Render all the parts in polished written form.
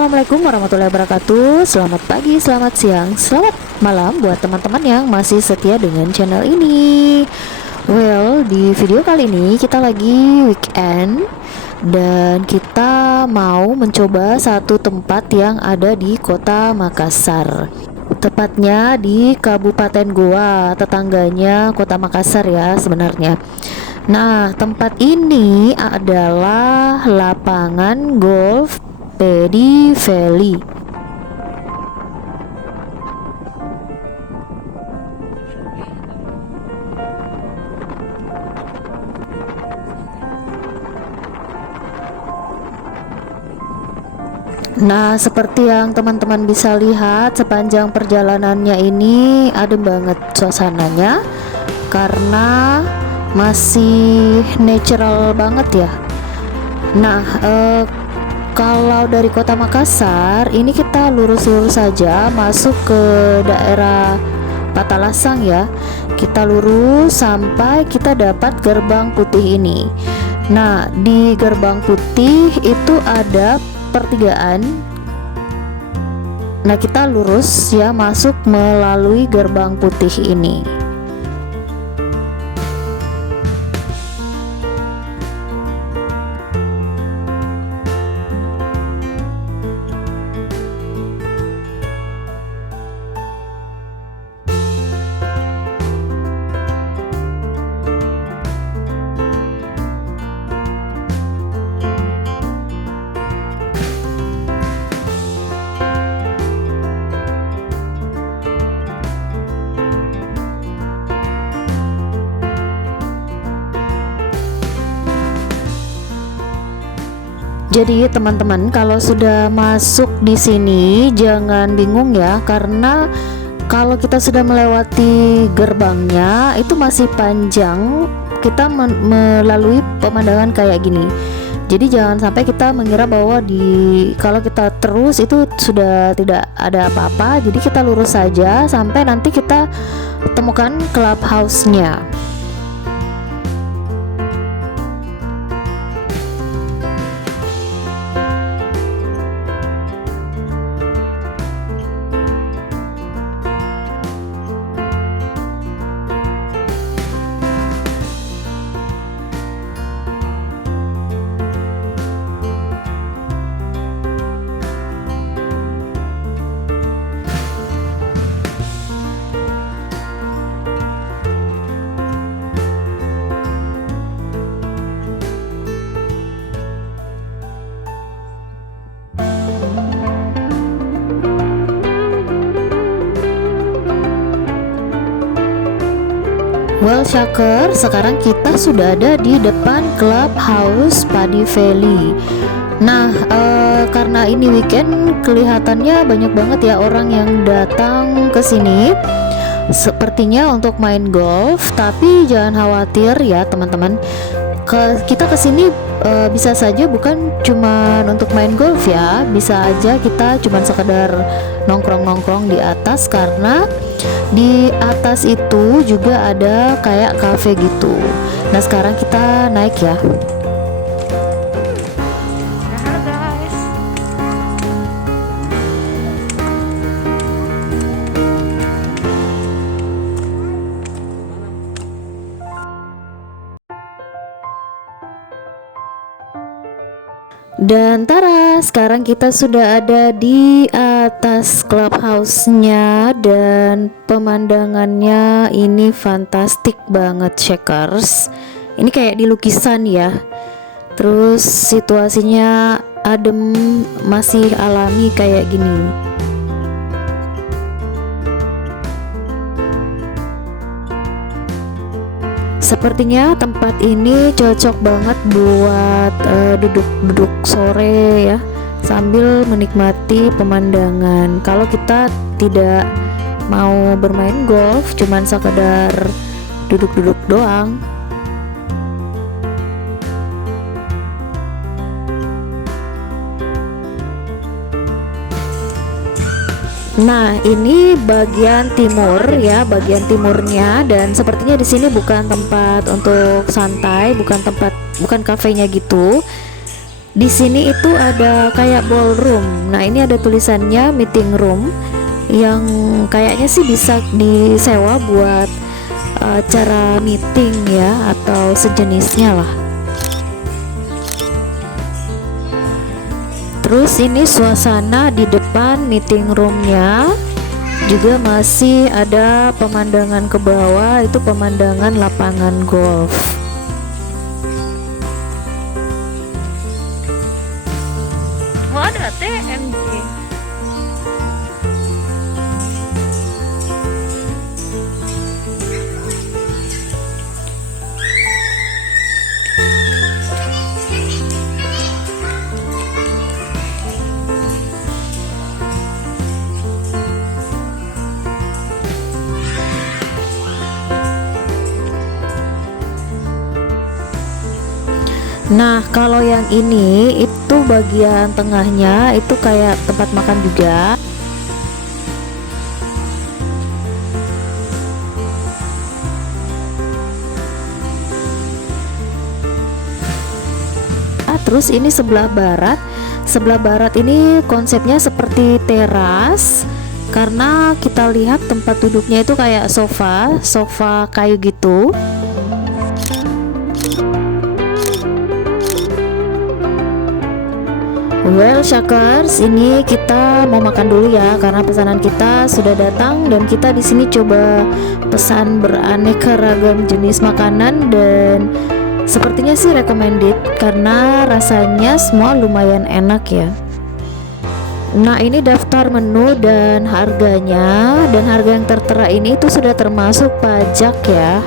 Assalamualaikum warahmatullahi wabarakatuh. Selamat pagi, selamat siang, selamat malam buat teman-teman yang masih setia dengan channel ini. Well, di video kali ini kita lagi weekend dan kita mau mencoba satu tempat yang ada di Kota Makassar. Tepatnya di Kabupaten Goa, tetangganya Kota Makassar ya sebenarnya. Nah, tempat ini adalah lapangan golf Paddy Valley. Nah, seperti yang teman-teman bisa lihat sepanjang perjalanannya ini adem banget suasananya karena masih natural banget ya. Nah, kalau dari Kota Makassar ini kita lurus-lurus saja masuk ke daerah Patalasang ya. Kita lurus sampai kita dapat Gerbang Putih ini. Nah, di Gerbang Putih itu ada pertigaan. Nah, kita lurus ya masuk melalui Gerbang Putih ini. Jadi teman-teman kalau sudah masuk di sini jangan bingung ya, karena kalau kita sudah melewati gerbangnya itu masih panjang, kita melalui pemandangan kayak gini. Jadi jangan sampai kita mengira bahwa kalau kita terus itu sudah tidak ada apa-apa. Jadi kita lurus saja sampai nanti kita temukan clubhouse-nya. Well Shaker, sekarang kita sudah ada di depan clubhouse Paddy Valley. Nah, karena ini weekend kelihatannya banyak banget ya orang yang datang ke sini. Sepertinya untuk main golf, tapi jangan khawatir ya teman-teman. Kita kesini bisa saja bukan cuma untuk main golf ya, bisa aja kita cuma sekedar nongkrong-nongkrong di atas, karena di atas itu juga ada kayak cafe gitu. Nah sekarang kita naik ya. Dan tara, sekarang kita sudah ada di atas clubhouse-nya dan pemandangannya ini fantastik banget Shakers. Ini kayak di lukisan ya. Terus situasinya adem, masih alami kayak gini. Sepertinya tempat ini cocok banget buat duduk-duduk sore ya, sambil menikmati pemandangan. Kalau kita tidak mau bermain golf, cuman sekedar duduk-duduk doang. Nah, ini bagian timur ya, bagian timurnya, dan sepertinya di sini bukan tempat untuk santai, bukan kafenya gitu. Di sini itu ada kayak ballroom. Nah, ini ada tulisannya meeting room yang kayaknya sih bisa disewa buat acara meeting ya atau sejenisnya lah. Terus ini suasana di depan meeting roomnya juga masih ada pemandangan ke bawah, itu pemandangan lapangan golf. Oh, ada TMG. Nah, kalau yang ini itu bagian tengahnya itu kayak tempat makan juga. Terus ini sebelah barat. Sebelah barat ini konsepnya seperti teras. Karena kita lihat tempat duduknya itu kayak sofa kayu gitu. Well Shakers, ini kita mau makan dulu ya karena pesanan kita sudah datang dan kita di sini coba pesan beraneka ragam jenis makanan dan sepertinya sih recommended karena rasanya semua lumayan enak ya. Nah, ini daftar menu dan harganya, dan harga yang tertera ini itu sudah termasuk pajak ya.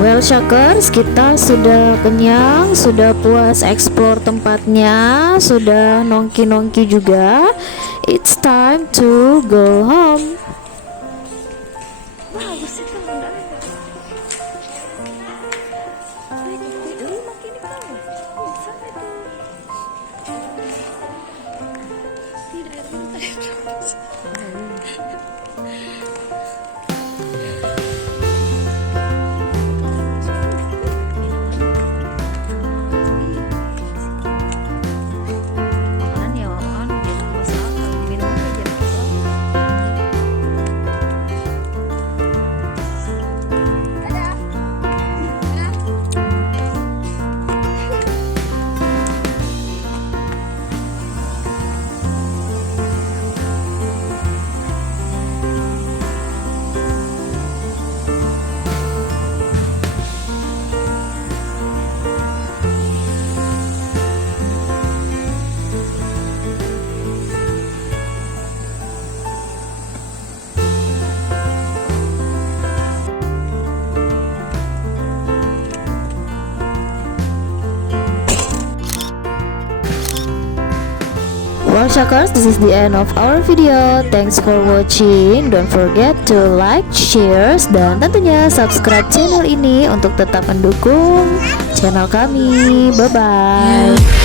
Well Shakers, kita sudah kenyang, sudah puas explore tempatnya, sudah nongki-nongki juga. It's time to go home. Bagus itu udah. Well Shakers, this is the end of our video. Thanks for watching. Don't forget to like, share, dan tentunya subscribe channel ini untuk tetap mendukung channel kami. Bye bye.